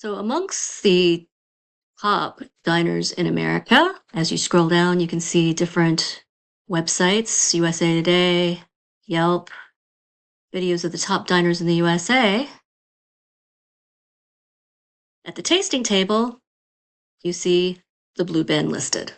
So, amongst the top diners in America, as you scroll down, you can see different websites: USA Today, Yelp, videos of the top diners in the USA. At the tasting table, you see the Blue Benn listed.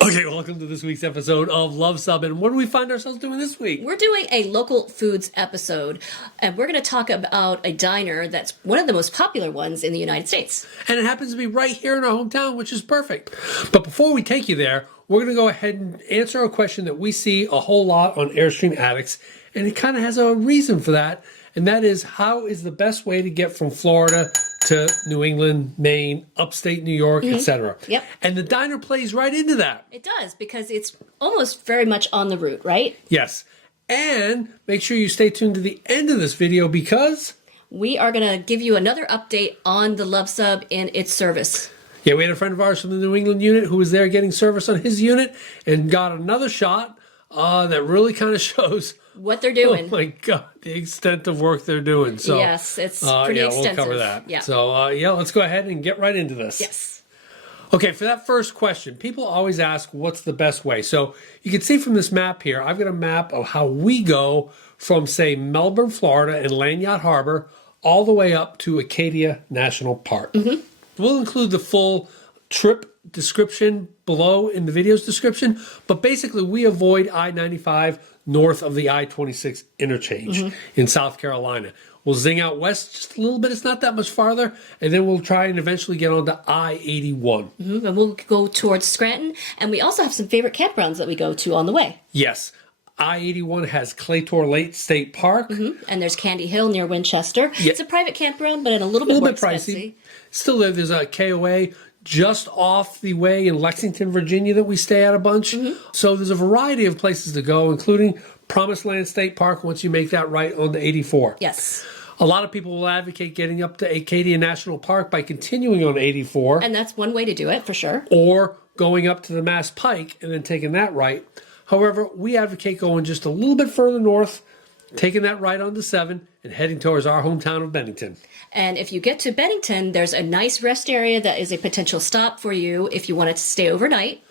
Okay, welcome to this week's episode of Luv Sub. And what do we find ourselves doing this week? We're doing a local foods episode, and we're going to talk about a diner that's one of the most popular ones in the United States. And it happens to be right here in our hometown, which is perfect. But before we take you there, we're going to go ahead and answer a question that we see a whole lot on Airstream Addicts, and it kind of has a reason for that, and that is, how is the best way to get from Florida to New England, Maine, upstate New York, etc. Yep. And the diner plays right into that. It does, because it's almost very much on the route, right? Yes. And make sure you stay tuned to the end of this video, because we are going to give you another update on the Luv Sub and its service. yeah, we had a friend of ours from the New England unit who was there getting service on his unit and got another shot that really kind of shows what they're doing. Oh my God, the extent of work they're doing. So yes, it's pretty extensive. We'll cover that. Yeah. So let's go ahead and get right into this. Yes. Okay, for that first question, people always ask, what's the best way? So you can see from this map here, I've got a map of how we go from, say, Melbourne, Florida and Lanyard Harbor all the way up to Acadia National Park. We'll include the full trip description below in the video's description, but basically we avoid I-95 north of the I-26 interchange in South Carolina. We'll zing out west just a little bit, it's not that much farther, and then we'll try and eventually get onto I-81. And we'll go towards Scranton, and we also have some favorite campgrounds that we go to on the way. Yes. I-81 has Claytor Lake State Park. And there's Candy Hill near Winchester. Yeah. It's a private campground, but a little bit more expensive. Pricey. Still there's a KOA just off the way in Lexington, Virginia that we stay at a bunch. So there's a variety of places to go, including Promised Land State Park once you make that right on the 84. Yes. A lot of people will advocate getting up to Acadia National Park by continuing on 84. And that's one way to do it, for sure. Or going up to the Mass Pike and then taking that right. However, we advocate going just a little bit further north, taking that right onto 7, and heading towards our hometown of Bennington. And if you get to Bennington, there's a nice rest area that is a potential stop for you if you wanted to stay overnight.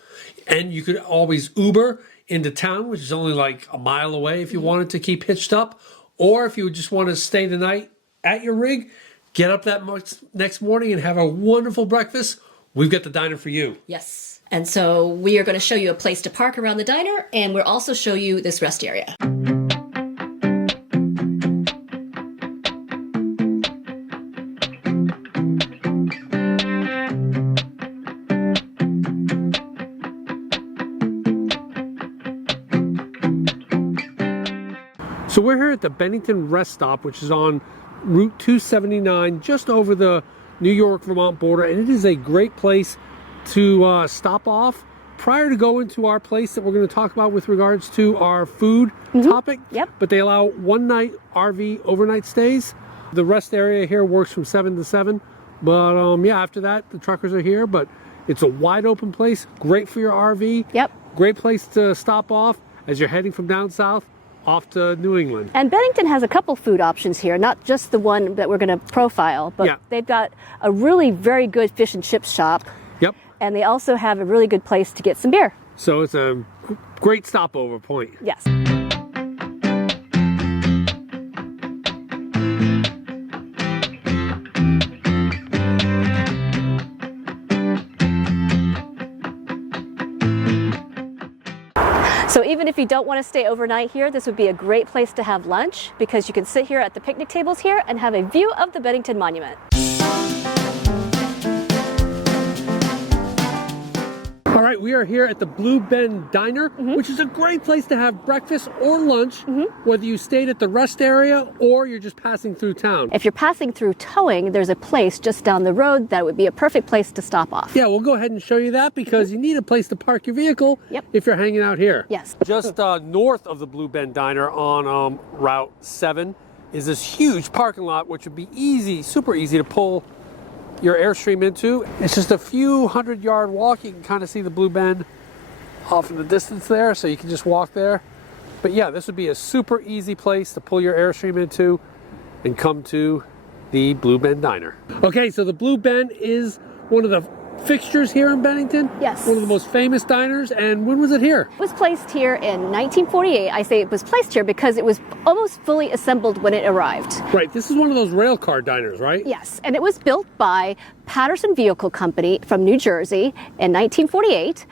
And you could always Uber into town, which is only like a mile away if you wanted to keep hitched up. Or if you just want to stay the night at your rig, get up that next morning and have a wonderful breakfast. We've got the diner for you. Yes. And so we are going to show you a place to park around the diner, and we'll also show you this rest area. So we're here at the Bennington rest stop, which is on Route 279, just over the New York-Vermont border, and it is a great place to stop off prior to going to our place that we're going to talk about with regards to our food topic. Yep. But they allow one-night RV overnight stays. The rest area here works from 7 to 7, but after that the truckers are here. But it's a wide open place, great for your RV. Yep. Great place to stop off as you're heading from down south off to New England. And Bennington has a couple food options here, not just the one that we're going to profile, but Yeah. they've got a really very good fish and chip shop, Yep. and they also have a really good place to get some beer. So it's a great stopover point. Yes. So even if you don't want to stay overnight here, this would be a great place to have lunch, because you can sit here at the picnic tables here and have a view of the Bennington Monument. All right, we are here at the Blue Benn Diner, which is a great place to have breakfast or lunch, whether you stayed at the rest area or you're just passing through town. If you're passing through towing, there's a place just down the road that would be a perfect place to stop off. Yeah, we'll go ahead and show you that, because you need a place to park your vehicle if you're hanging out here. Yes. Just north of the Blue Benn Diner on Route 7 is this huge parking lot, which would be easy, super easy to pull your Airstream into. It's just a few 100-yard walk. You can kind of see the Blue Benn off in the distance there, so you can just walk there. But yeah, this would be a super easy place to pull your Airstream into and come to the Blue Benn Diner. Okay, so the Blue Benn is one of the fixtures here in Bennington. Yes. One of the most famous diners. And when was it here? It was placed here in 1948. I say it was placed here because it was almost fully assembled when it arrived. Right, this is one of those rail car diners, right? Yes, and it was built by Patterson Vehicle Company from New Jersey in 1948,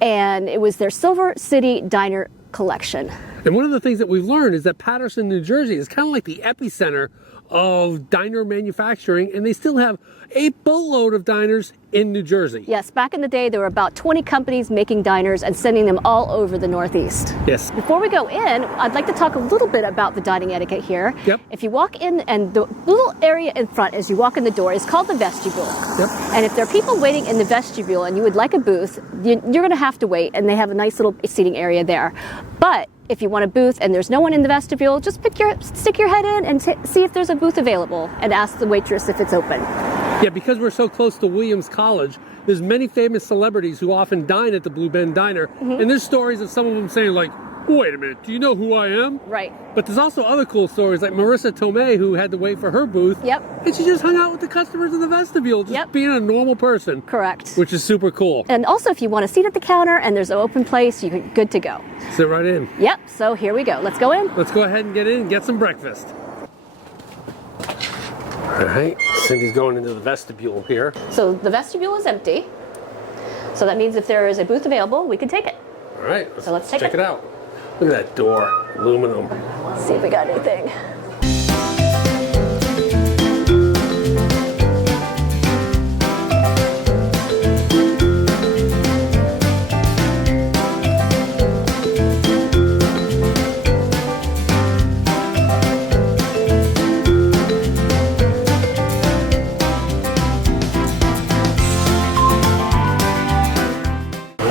and it was their Silver City Diner collection. And one of the things that we've learned is that Patterson, New Jersey is kind of like the epicenter of diner manufacturing, and they still have a boatload of diners in New Jersey. Yes, back in the day, there were about 20 companies making diners and sending them all over the Northeast. Yes. Before we go in, I'd like to talk a little bit about the dining etiquette here. Yep. If you walk in, and the little area in front as you walk in the door is called the vestibule. Yep. And if there are people waiting in the vestibule and you would like a booth, you're going to have to wait, and they have a nice little seating area there. But if you want a booth and there's no one in the vestibule, just stick your head in and see if there's a booth available and ask the waitress if it's open. Yeah, because we're so close to Williams College, there's many famous celebrities who often dine at the Blue Benn Diner, and there's stories of some of them saying like, wait a minute, do you know who I am? Right. But there's also other cool stories like Marissa Tomei, who had to wait for her booth. Yep. And she just hung out with the customers in the vestibule, just being a normal person. Correct. Which is super cool. And also, if you want a seat at the counter and there's an open place, you're good to go. Sit right in. Yep, so here we go. Let's go in. Let's go ahead and get in and get some breakfast. All right, Cindy's going into the vestibule here. So the vestibule is empty. So that means if there is a booth available, we can take it. All right, let's take check it. it out. Look at that door, aluminum. Let's see if we got anything.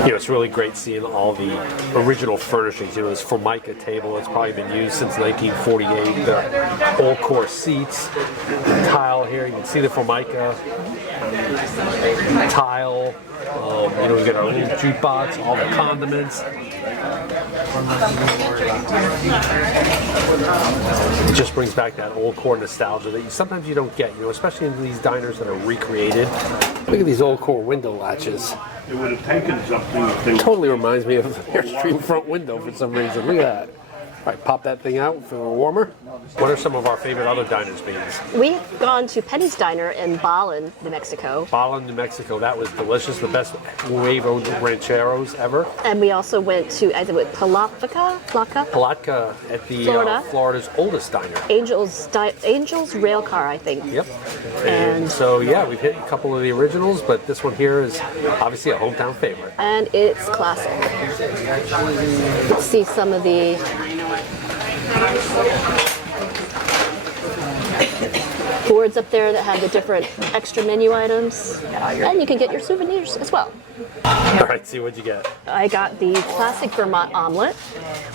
You know, it's really great seeing all the original furnishings. You know, this Formica table, it's probably been used since 1948. The old core seats, the tile here, you can see the Formica tile. You know, we got our little jukebox, all the condiments. It just brings back that old core nostalgia that sometimes you don't get, you know, especially in these diners that are recreated. Look at these old core window latches. It would have taken something. Totally reminds me of the Airstream front window for some reason. Look at that. All right, pop that thing out for a warmer. What are some of our favorite other diners, beans? We've gone to Penny's Diner in Ballin, New Mexico. Ballin, New Mexico. That was delicious. The best huevo rancheros ever. And we also went to, I think, Palatka at the Florida. Florida's oldest diner. Angel's Rail Car, I think. Yep. And so, yeah, we've hit a couple of the originals, but this one here is obviously a hometown favorite. And it's classic. Let's see some of the boards up there that have the different extra menu items. And you can get your souvenirs as well. All right, see what you get. I got the classic Vermont omelet,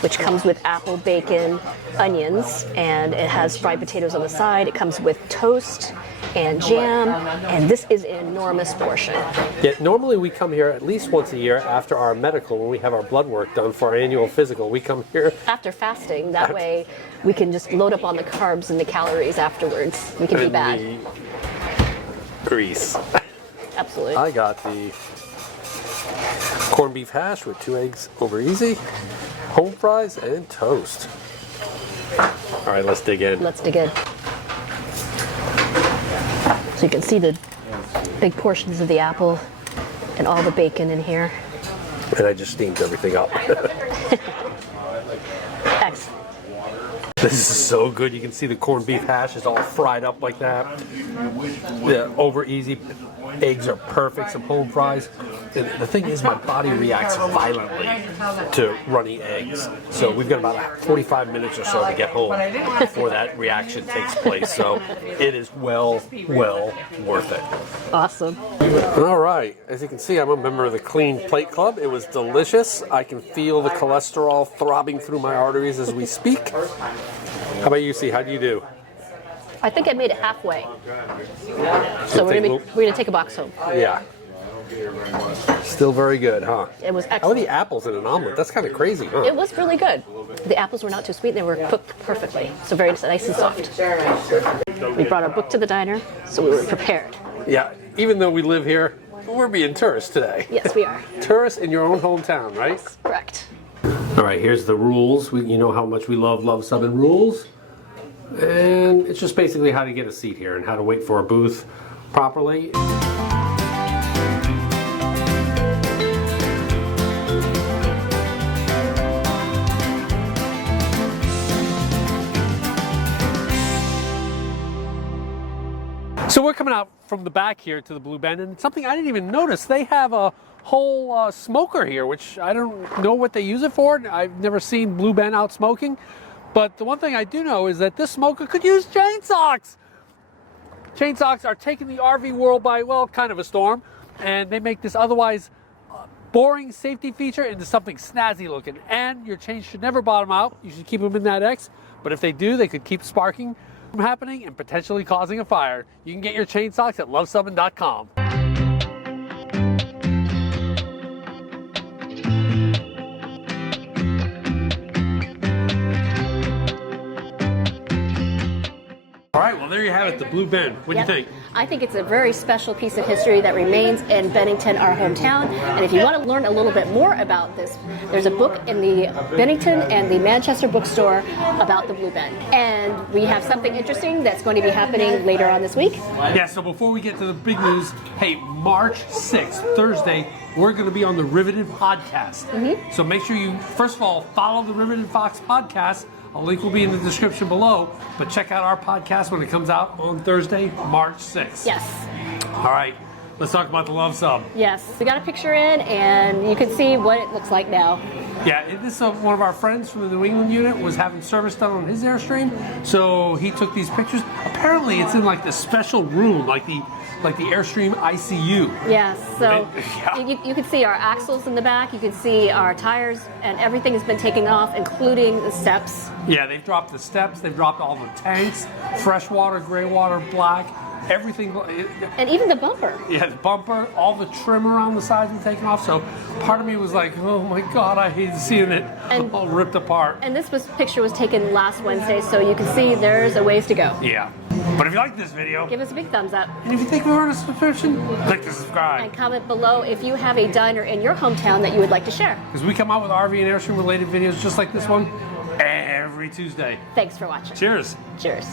which comes with apple, bacon, onions, and it has fried potatoes on the side. It comes with toast and jam, and this is an enormous portion. Yeah, normally we come here at least once a year after our medical, when we have our blood work done for our annual physical. We come here After fasting, that way we can just load up on the carbs and the calories afterwards. We can be bad. the grease. Absolutely. I got the corned beef hash with 2 eggs over easy, home fries, and toast. All right, let's dig in. Let's dig in. So you can see the big portions of the apple and all the bacon in here. And I just steamed everything up. Excellent. This is so good. You can see the corned beef hash is all fried up like that. The over easy eggs are perfect. Some home fries. And the thing is, my body reacts violently to runny eggs. So we've got about 45 minutes or so to get home before that reaction takes place. So it is well worth it. Awesome. All right. As you can see, I'm a member of the Clean Plate Club. It was delicious. I can feel the cholesterol throbbing through my arteries as we speak. How about you, C? How do you do? I think I made it halfway. So we're gonna take a box home. Yeah. Still very good, huh? It was How are excellent. the apples in an omelet? That's kind of crazy, huh? It was really good. The apples were not too sweet. They were cooked perfectly. So very nice and soft. We brought our book to the diner, so we were prepared. Yeah, even though we live here, we're being tourists today. Yes, we are. Tourists in your own hometown, right? Correct. All right, here's the rules. You know how much we love Luv Subbin rules. And it's just basically how to get a seat here and how to wait for a booth properly. So we're coming out from the back here to the Blue Benn, and something I didn't even notice, they have a whole smoker here, which I don't know what they use it for. I've never seen Blue Benn out smoking, but the one thing I do know is that this smoker could use chainsocks. Chainsocks are taking the RV world by, well, kind of a storm, and they make this otherwise boring safety feature into something snazzy looking. And your chains should never bottom out. You should keep them in that X, but if they do, they could keep sparking from happening and potentially causing a fire. You can get your chain socks at LuvSubbin.com. All right, well, there you have it, the Blue Benn. What do you think? I think it's a very special piece of history that remains in Bennington, our hometown. And if you want to learn a little bit more about this, there's a book in the Bennington and the Manchester bookstore about the Blue Benn. And we have something interesting that's going to be happening later on this week. Yeah, so before we get to the big news, hey, March 6th, Thursday, we're going to be on the Riveted Podcast. So make sure you, first of all, follow the Riveted Fox Podcast. A link will be in the description below, but check out our podcast when it comes out on Thursday, March 6th. Yes. All right, let's talk about the Luv Sub. Yes. We got a picture in, and you can see what it looks like now. Yeah, this one of our friends from the New England unit was having service done on his Airstream, so he took these pictures. Apparently, it's in like this special room, like the Airstream ICU. Yes, so Yeah. you can see our axles in the back, you can see our tires, and everything has been taken off, including the steps. Yeah, they've dropped the steps, they've dropped all the tanks, freshwater, gray water, black, everything. And even the bumper. Yeah, the bumper, all the trim around the sides been taken off. So part of me was like, oh my God, I hate seeing it all ripped apart. And this picture was taken last Wednesday, so you can see there's a ways to go. Yeah. But if you like this video, Give us a big thumbs up. and if you think we earned a subscription, click the subscribe. And comment below if you have a diner in your hometown that you would like to share. Because we come out with RV and Airstream related videos just like this one every Tuesday. Thanks for watching. Cheers. Cheers.